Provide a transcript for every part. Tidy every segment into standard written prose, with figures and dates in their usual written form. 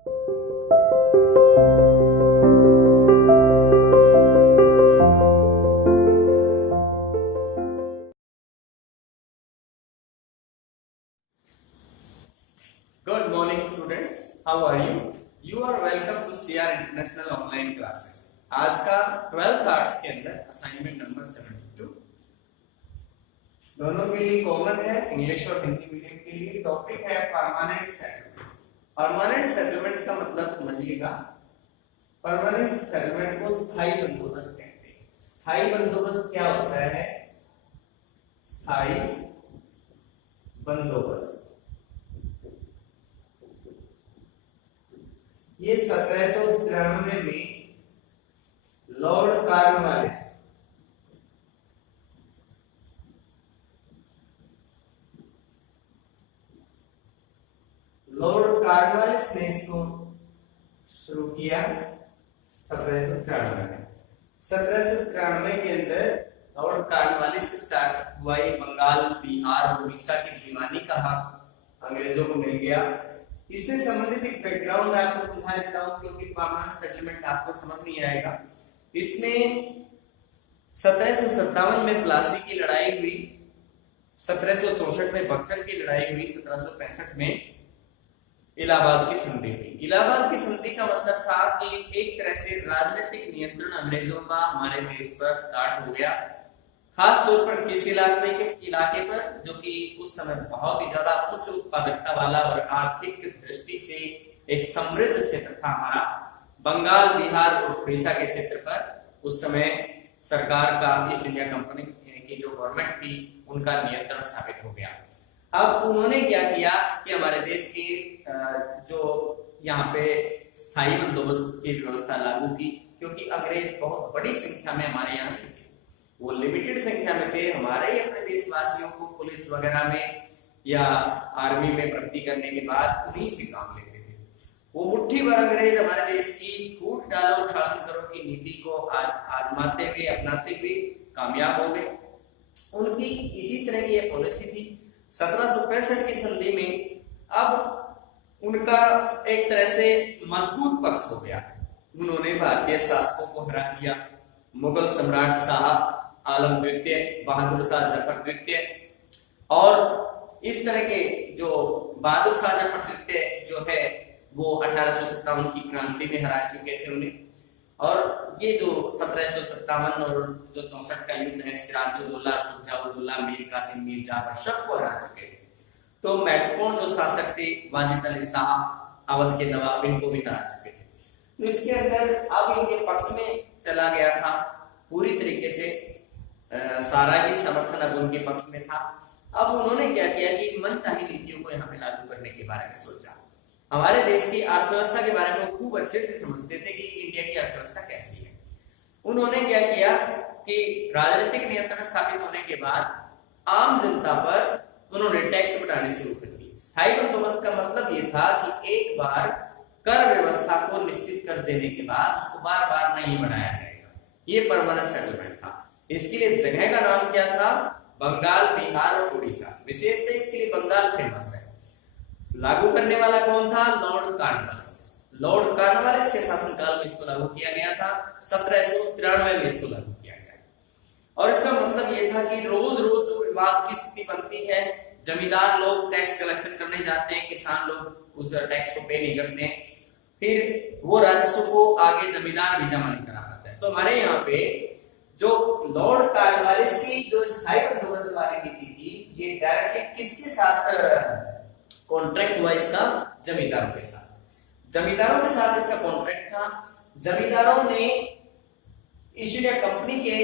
Good morning students, how are you? You are welcome to CR International Online Classes. आज का 12th arts के अंदर assignment number 72 दोनों के लिए कॉमन है, इंग्लिश और हिंदी मीडियम के लिए। टॉपिक है परमानेंट सेटलमेंट। परमानेंट सेटलमेंट का मतलब समझिएगा, परमानेंट सेटलमेंट को स्थायी बंदोबस्त कहते हैं। स्थायी बंदोबस्त क्या होता है? स्थायी बंदोबस्त ये 1793 में लॉर्ड कॉर्नवालिस ने इसको शुरू किया 1793 में। 1793 के अंदर लॉर्ड कॉर्नवालिस से स्टार्ट हुआ। ये बंगाल, बिहार और उड़ीसा की दीवानी का हक अंग्रेजों को मिल गया। इससे संबंधित एक बैकग्राउंड मैं आपको समझा देता हूं, क्योंकि परमानेंट सेटलमेंट आपको समझ नहीं आएगा। इसमें 1757 में प्लासी की लड़ाई हुई, 1764 में बक्सर की लड़ाई हुई, 1765 में इलाहाबाद की संधि हुई। इलाहाबाद की संधि का मतलब था कि एक तरह से राजनीतिक नियंत्रण अंग्रेजों का हमारे देश पर स्टार्ट हो गया, खास तौर पर किस इलाके पर, जो कि उस समय बहुत ही ज्यादा उच्च उत्पादकता वाला और आर्थिक दृष्टि से एक समृद्ध क्षेत्र था हमारा। बंगाल, बिहार और उड़ीसा के क्षेत्र पर उस समय सरकार का, ईस्ट इंडिया कंपनी की जो गवर्नमेंट थी, उनका नियंत्रण स्थापित हो गया। अब उन्होंने क्या किया कि हमारे देश के जो यहाँ पे स्थायी बंदोबस्त की व्यवस्था लागू की, क्योंकि अंग्रेज बहुत बड़ी संख्या में हमारे यहाँ नहीं थे, वो लिमिटेड संख्या में थे। हमारे ही अपने देशवासियों को पुलिस वगैरह में या आर्मी में भर्ती करने के बाद उन्हीं से काम लेते थे। वो मुट्ठी भर अंग्रेज हमारे देश की फूट डालो शासन करो की नीति को आजमाते हुए, अपनाते हुए कामयाब हो गए। उनकी इसी तरह की ये पॉलिसी थी। 1765 की संधि में अब उनका एक तरह से मजबूत पक्ष हो गया। उन्होंने भारतीय शासकों को हरा दिया। मुगल सम्राट शाह आलम द्वितीय, बहादुर शाह जफर द्वितीय और इस तरह के जो बहादुर शाह जफर द्वितीय जो है वो 1857 की क्रांति में हरा चुके थे उन्हें। और ये जो 1757 और जो 64 का युद्ध है, सिराजुद्दौला, शुजा-उद-दौला, मीर कासिम, मीर जाफर सबको हरा चुके थे। तो महत्वपूर्ण जो शासक थे वाजिद अली शाह, अवध के नवाब, इनको भी हरा चुके थे। तो इसके अंदर अब इनके पक्ष में चला गया था पूरी तरीके से, सारा ही समर्थन अब उनके पक्ष में था। अब उन्होंने क्या किया कि मनचाही नीतियों को यहाँ पे लागू करने के बारे में सोचा। हमारे देश की अर्थव्यवस्था के बारे में वो खूब अच्छे से समझते थे कि इंडिया की अर्थव्यवस्था कैसी है। उन्होंने क्या किया कि राजनीतिक नियंत्रण स्थापित होने के बाद आम जनता पर उन्होंने टैक्स बढ़ाने शुरू कर दिए। स्थायी बंदोबस्त का मतलब ये था कि एक बार कर व्यवस्था को निश्चित कर देने के बाद उसको बार बार नहीं बढ़ाया जाएगा। ये परमानेंट सेटलमेंट था। इसके लिए जगह का नाम क्या था? बंगाल, बिहार और उड़ीसा। विशेषतः इसके लिए बंगाल फेमस है। लागू करने वाला कौन था? Lord Cornwallis. लॉर्ड कॉर्नवालिस के शासनकाल में इसको लागू किया गया था। 1793 में इसको लागू किया गया। और इसका मतलब ये था कि रोज रोज जो विवाद की स्थिति बनती है, जमींदार लोग टैक्स कलेक्शन करने जाते हैं, किसान लोग उस टैक्स को पे नहीं करते हैं, फिर वो राजस्व को आगे जमींदार भी जमा नहीं करा पाते हैं। तो हमारे यहाँ पे जो लॉर्ड कॉर्नवालिस की जो स्थायी बंदोबस्त वाली नीति थी, ये डायरेक्टली किसके साथ कॉन्ट्रैक्ट हुआ? इसका जमींदारों के साथ। जमींदारों के साथ इसका कॉन्ट्रैक्ट था। जमींदारों ने ईस्ट इंडिया कंपनी के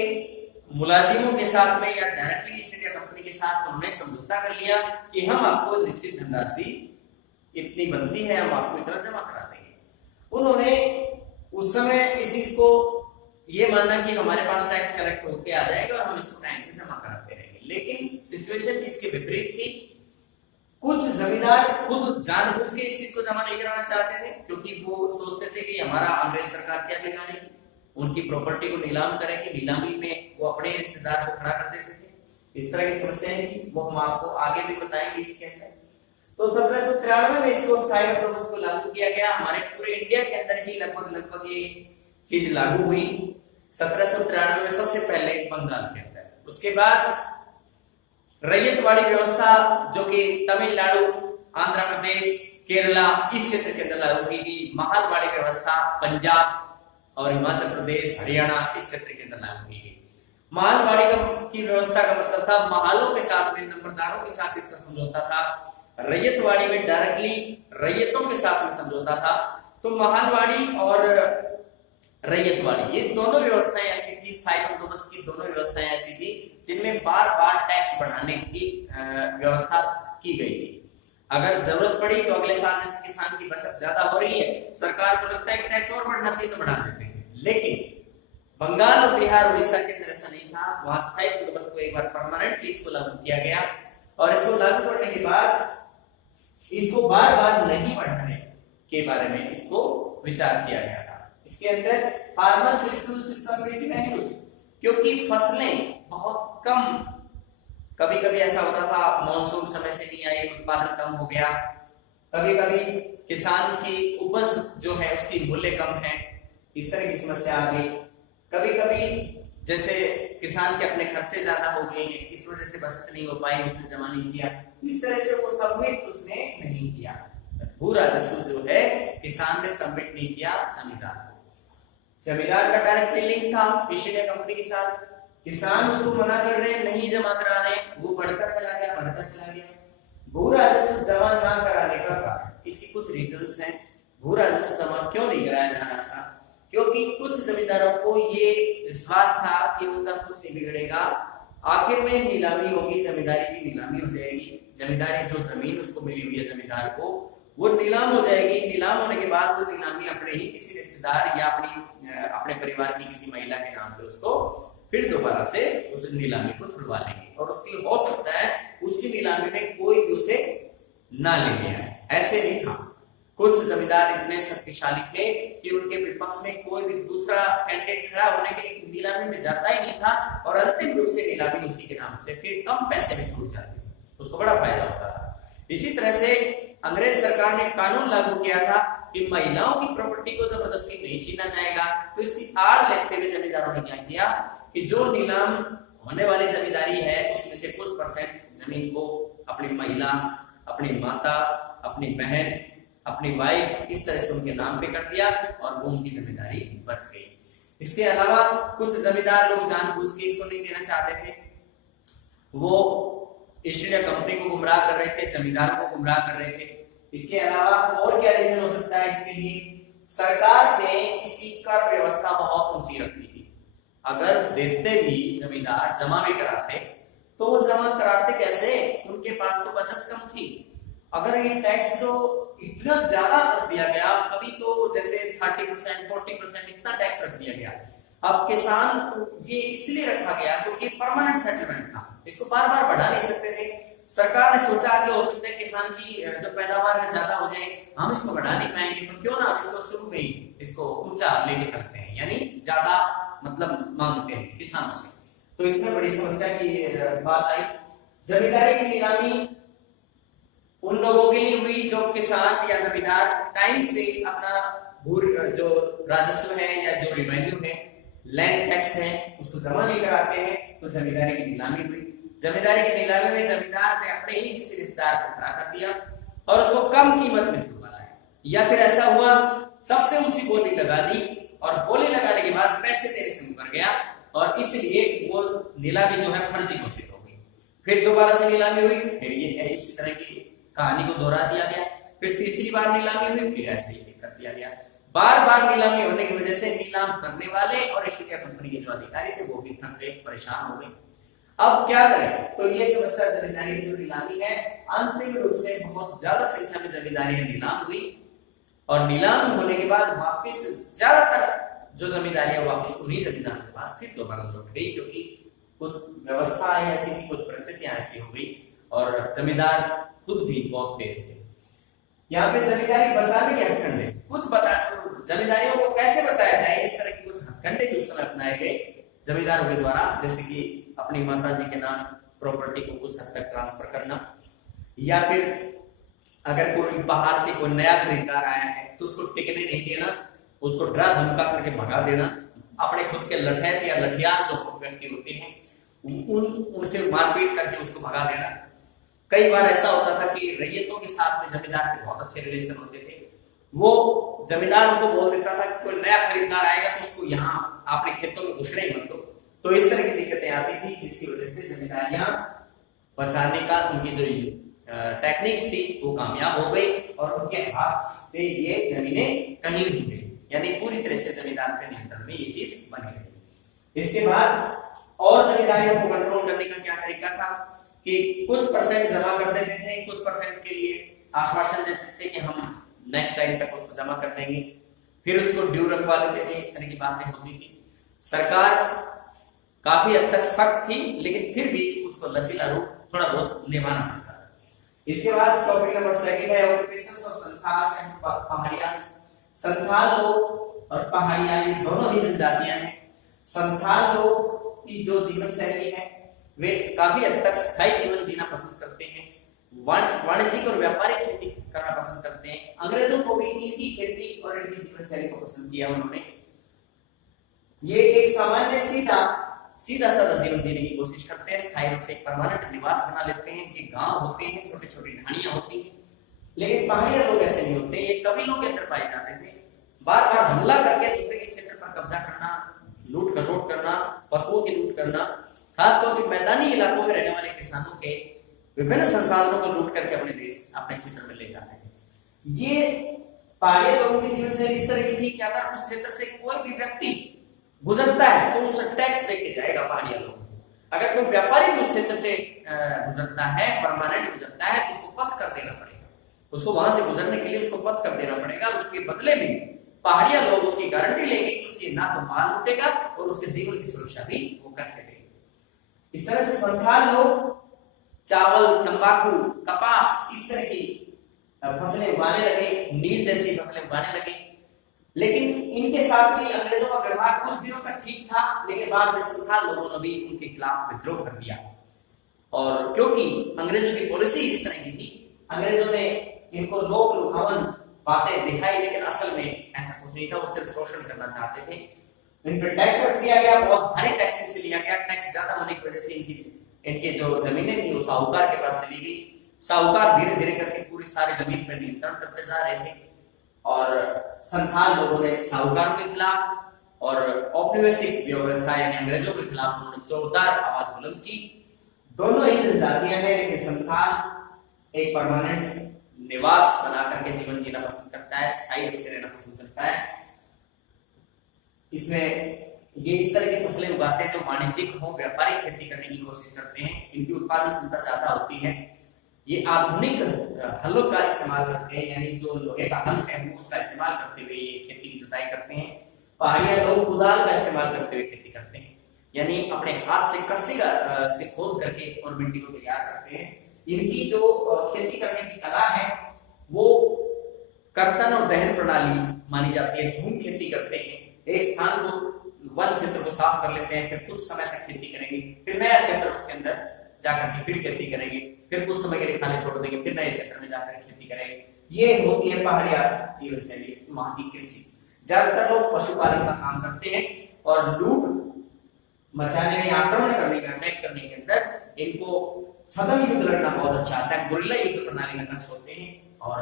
मुलाजिमों के साथ में या डायरेक्टली ईस्ट इंडिया कंपनी के साथ उन्होंने समझौता कर लिया कि हम आपको निश्चित धनराशि इतनी बनती है, हम आपको इतना जमा करा देंगे। उन्होंने उस समय इस चीज को ये माना कि हमारे पास टैक्स कलेक्ट होके आ जाएगा और हम इसको टाइम से जमा कराते रहेंगे। लेकिन सिचुएशन इसके विपरीत थी। कुछ जमींदार खुद जानबूझ के इस चीज को जमा नहीं कराना चाहते थे, क्योंकि वो सोचते थे कि हमारा अंग्रेज सरकार क्या बिगाड़ेगी, उनकी प्रॉपर्टी को नीलाम करेगी, नीलामी में वो अपने रिश्तेदार को खड़ा कर देते थे। इस तरह की समस्याएं थी, वो हम आपको आगे भी बताएंगे इसके अंदर। तो 1793 में इसको स्थायी बंदोबस्त को लागू किया गया। हमारे पूरे इंडिया के अंदर ही लगभग ये चीज लागू हुई 1793 में सबसे पहले बंगाल के अंदर। उसके बाद रैयतवाड़ी व्यवस्था जो कि तमिलनाडु, आंध्र प्रदेश, केरला इस क्षेत्र के अंदर लागू की गई। महलवाड़ी व्यवस्था पंजाब और हिमाचल प्रदेश, हरियाणा इस क्षेत्र के अंदर लागू की गई। महलवाड़ी की व्यवस्था का मतलब था महलों के साथ में, नंबरदारों के साथ इसका समझौता था। रैयतवाड़ी में डायरेक्टली रैयतों के साथ में समझौता था। तो महलवाड़ी और रैयतवाड़ी ये दोनों व्यवस्थाएं ऐसी थी, स्थायी बंदोबस्त की दोनों व्यवस्थाएं ऐसी थी जिनमें बार बार टैक्स बढ़ाने की व्यवस्था की गई थी। अगर जरूरत पड़ी तो अगले साल जैसे किसान की बचत ज्यादा हो रही है, सरकार को लगता है कि टैक्स और बढ़ना चाहिए तो बढ़ा देते हैं। लेकिन बंगाल और बिहार, उड़ीसा के अंदर ऐसा नहीं था। वहां स्थायी बंदोबस्त को एक बार परमानेंटली इसको लागू किया गया और इसको लागू करने के बाद इसको बार बार नहीं बढ़ाने के बारे में इसको विचार किया गया था। इसके अंदर फार्मर्स रिड्यूस्ड सम वैल्यूज, क्योंकि फसलें बहुत कम, कभी कभी ऐसा होता था मॉनसून समय से नहीं आई, उत्पादन कम हो गया, कभी कभी किसान की उपज जो है उसकी मूल्य कम है, इस तरह की समस्या आ गई। कभी कभी जैसे किसान के अपने खर्चे ज्यादा हो गए हैं, इस वजह से बचत नहीं हो पाई, उसने जमा नहीं किया, इस तरह से वो सबमिट उसने नहीं किया। भू राजस्व जो है किसान ने सबमिट नहीं किया जमींदार को। जमींदार का डायरेक्टली लिंक था ईस्ट इंडिया कंपनी के साथ। किसान उसको मना कर रहे हैं, नहीं जमा करा रहे, वो बढ़ता चला गया। भू राजस्व जमा ना कराने का कारण, इसकी कुछ रीजंस हैं। भू राजस्व जमा क्यों नहीं कराया जा रहा था? क्योंकि कुछ जमींदारों को ये विश्वास था कि उनका कुछ नहीं बिगड़ेगा, आखिर में नीलामी होगी, जमींदारी की नीलामी हो जाएगी। जमींदारी जो जमीन उसको मिली हुई है जमींदार को, वो नीलाम हो जाएगी। नीलाम होने के बाद वो नीलामी अपने ही किसी रिश्तेदार या अपने परिवार की किसी महिला के नाम पे उसको फिर दोबारा से उस नीलामी को छुड़वा लेंगे और उसकी हो सकता है उसकी नीलामी में कोई भी उसे ना ले लिया। ऐसे नहीं था। कुछ जमींदार इतने शक्तिशाली थे कि उनके विपक्ष में कोई भी दूसरा कैंडिडेट खड़ा होने के लिए नीलामी में जाता ही नहीं था और अंतिम रूप से नीलामी उसी के नाम से फिर कम पैसे में छूट जाती थी, उसको बड़ा फायदा होता था। इसी तरह से अंग्रेज सरकार ने कानून लागू किया था कि महिलाओं की प्रॉपर्टी को जबरदस्ती नहीं छीना जाएगा। तो इसकी आड़ लेते हुए जमींदारों ने क्या किया कि जो नीलाम होने वाली जमींदारी है उसमें से कुछ परसेंट जमीन को अपनी महिला, अपनी माता, अपनी बहन, अपनी वाइफ इस तरह से उनके नाम पे कर दिया और वो उनकी जमींदारी बच गई। इसके अलावा कुछ जमींदार लोग जानबूझ के इसको नहीं देना चाहते थे, वो ईस्ट इंडिया कंपनी को गुमराह कर रहे थे, जमींदारों को गुमराह कर रहे थे। इसके अलावा और क्या रीजन हो सकता है इसके लिए? सरकार ने इसकी कर व्यवस्था बहुत ऊंची रखी थी। अगर देते भी जमींदार जमा भी कराते तो वो जमा कराते कैसे? उनके पास तो बचत कम थी। अगर ये टैक्स जो इतना ज्यादा रख दिया गया, कभी तो जैसे 30%, 40% इतना टैक्स रख दिया गया। अब किसान ये इसलिए रखा गया क्योंकि परमानेंट सेटलमेंट था, इसको बार बार बढ़ा नहीं सकते थे। सरकार ने सोचा कि हो सकता है किसान की जो पैदावार है ज्यादा हो जाए, हम इसको बढ़ा नहीं पाएंगे, तो क्यों ना इसको शुरू में ही इसको ऊंचा लेके चलते हैं, यानी ज्यादा मतलब मांगते हैं किसानों से। तो इसमें बड़ी समस्या की बात आई। जमींदारी की नीलामी उन लोगों के लिए हुई जो किसान या जमींदार टाइम से अपना जो राजस्व है या जो रिवेन्यू है, लैंड टैक्स है, उसको जमा नहीं कराते हैं, तो जमींदारी की नीलामी हुई। जमींदारी की नीलामी में जमींदार ने अपने ही किसी रिश्तेदार को खड़ा कर दिया और उसको कम कीमत में छुड़वा लाया, या फिर ऐसा हुआ सबसे ऊंची बोली लगा दी और बोली लगाने के बाद पैसे देने से मुकर गया और इसलिए वो नीलामी जो है फर्जी घोषित हो गई। फिर दोबारा से नीलामी हुई, फिर ये इसी तरह की कहानी को दोहरा दिया गया। फिर तीसरी बार नीलामी हुई, फिर ऐसे ही कर दिया गया। बार बार नीलामी होने की वजह से नीलाम करने वाले और ईस्ट इंडिया कंपनी के जो अधिकारी थे वो भी थक गए, परेशान हो गए। अब क्या करें? तो ये समस्या जमींदारी की जो नीलामी है, अंतिम रूप से बहुत ज्यादा संख्या में जमींदारी नीलाम हुई और नीलाम होने के बाद वापिस ज्यादातर जो जमींदारियां वापिस उन्हीं जमींदार के पास फिर दोबारा लौट गई, क्योंकि कुछ व्यवस्था ऐसी थी, कुछ परिस्थितियां ऐसी हो गई और जमींदार खुद भी बहुत तेज थे। यहाँ पे जमींदारी बचाने के हथकंडे कुछ बता, जमींदारियों को कैसे बचाया जाए, इस तरह के कुछ हथकंडे भी उस समय अपनाए गए जमींदारों के द्वारा, जैसे कि अपनी माताजी के नाम प्रॉपर्टी को कुछ हद तक ट्रांसफर करना, या फिर अगर कोई बाहर से कोई नया खरीदार आया है तो उसको टिकने नहीं देना, उसको डरा धमका करके भगा देना, अपने खुद के लठैत या लठियाल जो व्यक्ति होते हैं उनसे मारपीट करके उसको भगा देना। कई बार ऐसा होता था कि रैयतों के साथ में जमींदार के बहुत अच्छे रिलेशन होते थे, वो जमींदार उनको बोल देता था कि कोई नया खरीदार आएगा तो उसको यहाँ अपने खेतों में घुसने ही मत दो। तो इस तरह की दिक्कतें आती थी, जिसकी वजह से जमींदारियां बचाने का उनकी जो टेक्निक्स थी वो कामयाब हो गई और उनके हाथ से ये जमीनें कहीं नहीं गई, यानी पूरी तरह से जमींदार के नियंत्रण में ये चीज बनी रही। इसके बाद और जमींदारियों को कंट्रोल करने का क्या तरीका था कि कुछ परसेंट जमा कर देते थे, कुछ परसेंट के लिए आश्वासन देते थे कि हम नेक्स्ट टाइम तक उसको जमा कर देंगे, फिर उसको ड्यू रखवा लेते थे। इस तरह की बातें होती थी। सरकार काफी हद तक सख्त थी, लेकिन फिर भी उसको लचीला रूप थोड़ा बहुत निभाना पड़ता। इसके बाद टॉपिक नंबर 2 है occupations of Santhals and Paharias. Santhal लोग और पहाड़िया ये दोनों ही जनजातियां हैं। संथाल लोग की जो जीवन शैली है वे काफी हद तक स्थायी जीवन जीना पसंद करते हैं, वाणिज्यिक और व्यापारिक खेती करना पसंद करते हैं। अंग्रेजों को भी इनकी खेती और इनकी जीवन शैली को पसंद किया उन्होंने। ये एक सामान्य सीधा साधा जीवन जीने की कोशिश करते हैं, स्थायी रूप से एक परमानेंट निवास बना लेते हैं। ये गांव होते हैं, छोटी छोटी ढाणियां होती हैं। लेकिन पहाड़िया लोग ऐसे नहीं होते, ये कबीलों के अंदर पाए जाते थे। बार बार हमला करके दूसरे के क्षेत्र पर कब्जा करना, लूट खसोट करना, पशुओं की लूट करना, खासतौर पर मैदानी इलाकों में रहने वाले किसानों के विभिन्न संसाधनों को लूट करके अपने क्षेत्र में ले जाते हैं। ये पहाड़िया लोगों की जीवन शैली इस तरह की थी कि अगर उस क्षेत्र से कोई भी व्यक्ति गुजरता है तो उसे टैक्स देके जाएगा पहाड़िया लोग। अगर कोई व्यापारी उस क्षेत्र से गुजरता है, परमानेंट गुजरता है, तो उसको पथ कर देना पड़ेगा, उसको वहां से गुजरने के लिए उसको पथ कर देना पड़ेगा। उसके बदले में पहाड़िया लोग उसकी गारंटी लेंगे कि उसके ना तो माल लूटेगा और उसके जीवन की सुरक्षा भी वो करके देंगे। इस तरह से संथाल लोग चावल, तंबाकू, कपास इस तरह की फसलें उगाने लगे, नील जैसी फसलें उगाने लगे। लेकिन इनके साथ भी अंग्रेजों का व्यवहार कुछ दिनों तक ठीक था, लेकिन बाद में संथाल लोगों ने भी उनके खिलाफ विद्रोह कर दिया। और क्योंकि अंग्रेजों की पॉलिसी इस तरह की थी, अंग्रेजों ने इनको लोक लुभावन बातें दिखाई, लेकिन असल में ऐसा कुछ नहीं था। वो सिर्फ शोषण करना चाहते थे। इन पर टैक्स रख दिया गया, बहुत भारी टैक्स से लिया गया। टैक्स ज्यादा होने की वजह से इनके जो जमीनें थी वो साहूकार के पास चली गई। साहूकार धीरे धीरे करके पूरी सारी जमीन पर नियंत्रण करते जा रहे थे और संथाल लोगों ने साहूकारों के खिलाफ और औपनिवेशिक व्यवस्था यानी अंग्रेजों के खिलाफ उन्होंने जोरदार आवाज बुलंद की। दोनों ही जनजातियां हैं, लेकिन संथाल एक परमानेंट निवास बना करके जीवन जीना पसंद करता है, स्थायी रूप से रहना पसंद करता है। इसमें ये इस तरह की फसलें उगाते हैं जो वाणिज्यिक हो, व्यापारिक खेती करने की कोशिश करते हैं। इनकी उत्पादन क्षमता ज्यादा होती है। ये आधुनिक हलों का इस्तेमाल करते हैं, यानी जो लोहे का हल है वो उसका इस्तेमाल करते हुए ये खेती की जुताई करते हैं। पहाड़िया लोग कुदाल का इस्तेमाल करते हुए खेती करते हैं, यानी अपने हाथ से कस्सी से खोद करके और मिट्टी को तैयार करते हैं। इनकी जो खेती करने की कला है वो कर्तन और दहन प्रणाली मानी जाती है। झूम खेती करते हैं, एक स्थान को वन क्षेत्र को साफ कर लेते हैं, फिर कुछ समय तक खेती करेंगे, फिर नया क्षेत्र उसके अंदर जाकर के फिर खेती करेंगे, फिर कुछ समय के लिए खाली छोड़ देंगे, फिर नए क्षेत्र में जाकर खेती करेंगे। ये होती है पहाड़िया जीवन शैली, वहां की कृषि। ज्यादातर लोग पशुपालन का काम करते हैं और लूट मचाने में, आक्रमण करने में, अटैक करने के अंदर इनको छद्म युद्ध लड़ना बहुत अच्छा आता है। गुरिल्ला युद्ध प्रणाली में दक्ष होते हैं और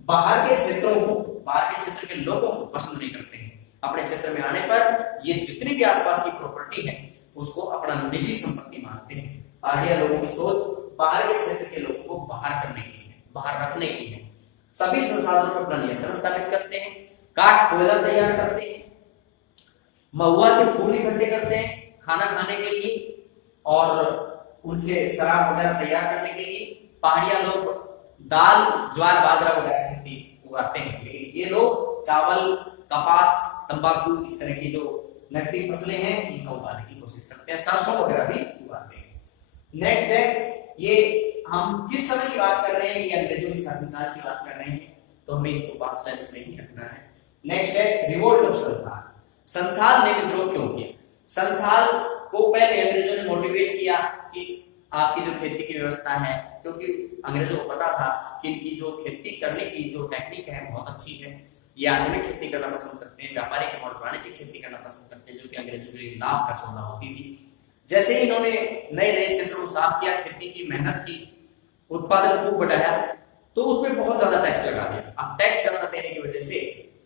बाहर के क्षेत्रों को, बाहर के क्षेत्र के लोगों को पसंद नहीं करते हैं। अपने क्षेत्र में आने पर ये जितनी भी आसपास की प्रॉपर्टी है उसको अपना निजी संपत्ति मानते हैं। पहाड़िया लोगों की सोच बाहर के क्षेत्र के लोगों को बाहर करने की है, बाहर रखने की है। सभी संसाधनों पर अपना नियंत्रण स्थापित करते हैं, काठ कोयला तैयार करते हैं, महुआ के फूल इकट्ठे करते हैं खाना खाने के लिए और उनसे शराब वगैरह तैयार करने के लिए। पहाड़िया लोग दाल, ज्वार, बाजरा वगैरह खेती उगाते हैं, लेकिन ये लोग चावल, कपास, तंबाकू इस तरह की जो नकदी फसलें हैं इनको उगाने की कोशिश करते हैं, सरसों वगैरह भी उगाते हैं। नेक्स्ट है, ये हम किस समय की बात कर रहे हैं, ये अंग्रेजों के शासनकाल की बात कर रहे हैं, तो हमें इसको पास्ट टेंस में ही रखना है। नेक्स्ट है रिवोल्ट ऑफ संथाल। संथाल ने विद्रोह क्यों किया? संथाल को पहले अंग्रेजों ने मोटिवेट किया कि आपकी जो खेती की व्यवस्था है, क्योंकि अंग्रेजों को पता था कि इनकी जो खेती करने की जो टेक्निक है बहुत अच्छी है, ये आधुनिक खेती करना पसंद करते हैं, व्यापारिक और वाणिज्यिक खेती करना पसंद करते हैं, जो कि अंग्रेजों के लिए लाभ का सौदा होती थी। जैसे ही इन्होंने नए नए क्षेत्रों को साफ किया, खेती की मेहनत की, उत्पादन खूब बढ़ाया, तो उसमें बहुत ज्यादा टैक्स लगा दिया। अब टैक्स ज्यादा देने की वजह से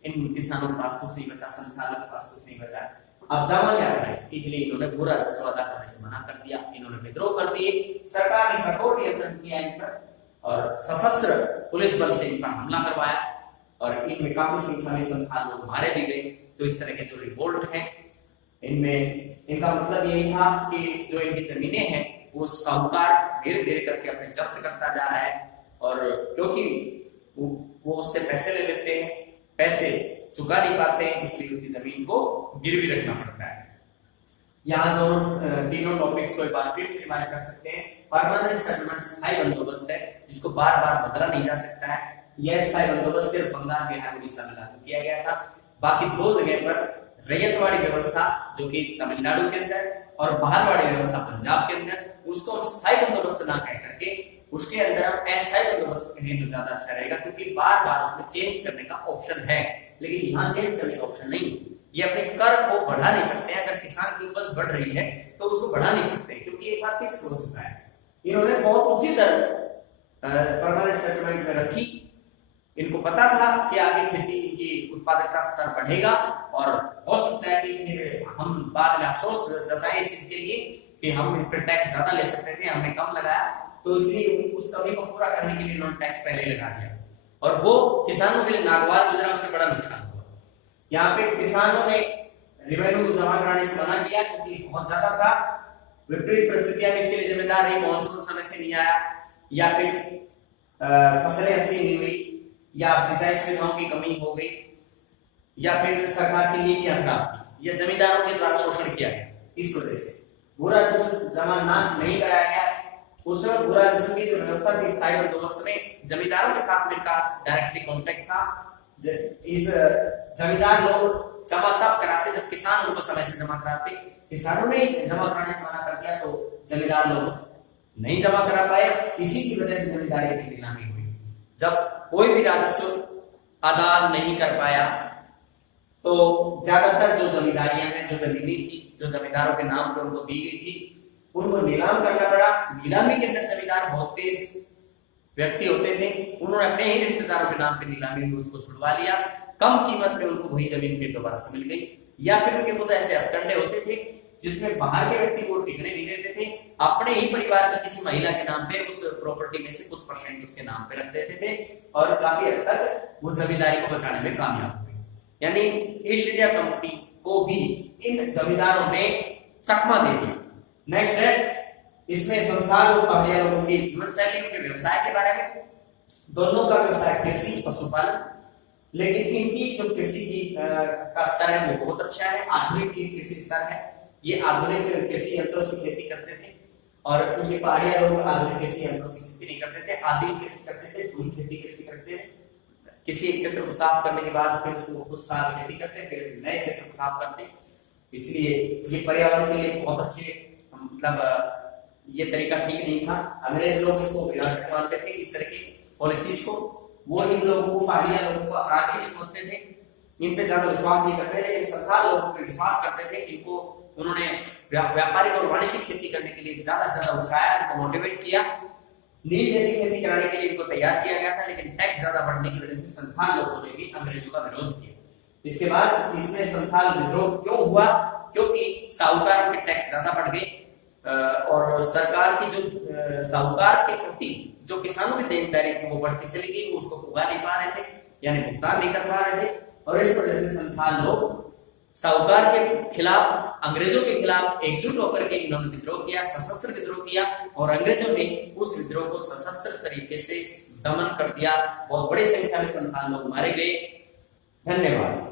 इन किसानों के पास कुछ नहीं बचा, संस्थानों के पास कुछ नहीं बचा। अब जमा क्या करें, इसलिए इन्होंने भू राजस्व अदा करने से मना कर दिया, इन्होंने विद्रोह कर दिए। सरकार ने कठोर नियंत्रण किया इन पर और सशस्त्र पुलिस बल से इन पर हमला करवाया और इनमें काफी संख्या में संथाल लोग मारे भी गए। तो इस तरह के जो रिवोल्ट है, इनमें इनका मतलब यही था कि जो इनकी जमीनें हैं वो साहूकार धीरे धीरे करके अपने जब्त करता जा रहा है, और क्योंकि वो उससे पैसे ले लेते हैं, पैसे चुका नहीं पाते हैं, इसलिए उसकी जमीन को गिरवी रखना पड़ता है। यहाँ दोनों तीनों टॉपिक्स को एक बार फिर से रिवाइज कर सकते हैं। परमानेंट सेटलमेंट स्थायी बंदोबस्त है जिसको बार बार बदला नहीं जा सकता है। यह स्थायी बंदोबस्त सिर्फ बंगाल, बिहार, उड़ीसा में लागू किया गया था। बाकी दो जगह पर रैयतवाड़ी व्यवस्था जो कि तमिलनाडु के अंदर और बहालवाड़ी व्यवस्था पंजाब के अंदर, उसको हम स्थायी बंदोबस्त ना कह करके उसके अंदर हम अस्थायी बंदोबस्त कहें तो ज्यादा अच्छा रहेगा, क्योंकि बार बार उसमें चेंज करने का ऑप्शन है, लेकिन यहाँ चेंज करने का ऑप्शन नहीं। ये अपने कर को बढ़ा नहीं सकते हैं। अगर किसान की उपज बढ़ रही है तो उसको बढ़ा नहीं सकते, क्योंकि एक बार फिक्स हो चुका है। इन्होंने बहुत ऊंची दर परमानेंट सेटलमेंट में रखी। इनको पता था कि आगे खेती की उत्पादकता स्तर बढ़ेगा और हो सकता है कि फिर हम बाद में अफसोस जताएं इस चीज के लिए कि हम इस पर टैक्स ज्यादा ले सकते थे, हमने कम लगाया। तो इसलिए उस कमी को पूरा करने के लिए इन्होंने टैक्स पहले लगा दिया और वो किसानों के लिए नागवार गुजरा, उससे बड़ा नुकसान हुआ। यहाँ पे किसानों ने रेवेन्यू को जमा कराने से मना किया क्योंकि बहुत ज्यादा था। विपरीत परिस्थितियां भी इसके लिए जिम्मेदार रही, मानसून समय से नहीं आया, या फिर फसलें अच्छी नहीं हुई, या सिंचाई सुविधाओं की कमी हो गई, या फिर सरकार की नीतियां खराब थी, या जमींदारों के द्वारा शोषण किया गया। इस वजह से भू राजस्व जमा नहीं कराया गया। उस समय भू राजस्व की जो व्यवस्था थी स्थायी बंदोबस्त में जमींदारों के साथ मिलकर डायरेक्टली कांटेक्ट था। इस जमींदार लोग जमा तब कराते जब किसान उनको समय से जमा कराते। किसानों ने जमा कराने से मना कर दिया तो जमींदार लोग नहीं जमा करा पाए। इसी की वजह से जमींदारी की नीलामी हुई। जब कोई भी राजस्व अदा नहीं कर पाया तो ज्यादातर जो जमींदारियां हैं, जो जमीनी थी, जो जमींदारों के नाम पे उनको दी गई थी, उनको नीलाम करना पड़ा। नीलामी के अंदर जमींदार बहुत तेज व्यक्ति होते थे, उन्होंने अपने ही रिश्तेदारों के नाम पे नीलामी में उसको छुड़वा लिया। कम कीमत पे उनको वही जमीन फिर दोबारा से मिल गई। या फिर उनके कुछ ऐसे हथकंडे होते थे जिसमें बाहर के व्यक्ति को टिकने नहीं देते थे, अपने ही परिवार की किसी महिला के नाम पे उस प्रॉपर्टी में से कुछ परसेंट उसके नाम पे रख देते थे और काफी हद तक वो जमींदारी को बचाने में कामयाब हुए। यानी ईस्ट इंडिया कंपनी को भी इन जमींदारों ने चकमा दे दिया। नेक्स्ट है इसमें संथाल और पहाड़िया लोगों की जीवन शैली, उनके व्यवसाय के बारे में। दोनों का व्यवसाय कृषि, पशुपालन, लेकिन इनकी जो कृषि की का स्तर है वो बहुत अच्छा है, आधुनिक कृषि स्तर है। ये आधुनिक कृषि यंत्रों से खेती करते थे और उनके पहाड़िया लोग आधुनिक कृषि यंत्रों से खेती नहीं करते थे, आदिम कृषि करते थे, झूम खेती कृषि करते थे। किसी एक क्षेत्र को साफ करने के बाद फिर उसको कुछ साल खेती करते, फिर नए क्षेत्र को साफ करते। इसलिए ये पर्यावरण के लिए बहुत अच्छे, मतलब ये तरीका ठीक नहीं था। अंग्रेज लोग इसको विरासत मानते थे इस तरह की पॉलिसीज को। वो इन लोगों को, पहाड़िया लोगों को अपराधी समझते थे, इन पे ज्यादा विश्वास नहीं करते, लेकिन संथाल लोगों पे विश्वास करते थे। इनको उन्होंने व्यापारिक और वाणिज्यिक खेती करने के लिए ज्यादा से ज्यादा उकसाया, इनको मोटिवेट किया। नील जैसी खेती कराने के लिए इनको तैयार किया गया था, लेकिन टैक्स ज्यादा बढ़ने की वजह से संथाल लोगों ने भी अंग्रेजों का विरोध किया। इसके बाद इसमें संथाल विद्रोह क्यों हुआ? क्योंकि साहूकारों के टैक्स ज्यादा बढ़ गए और सरकार की जो साहूकार के प्रति जो किसानों की देनदारी थी वो बढ़ती चली गई, वो उसको पुगा नहीं पा रहे थे, यानी भुगतान नहीं कर पा रहे थे। और इस वजह से संथाल लोग साहूकार के खिलाफ, अंग्रेजों के खिलाफ एकजुट होकर के इन्होंने विद्रोह किया, सशस्त्र विद्रोह किया और अंग्रेजों ने उस विद्रोह को सशस्त्र तरीके से दमन कर दिया। बहुत बड़ी संख्या में संथाल लोग मारे गए। धन्यवाद।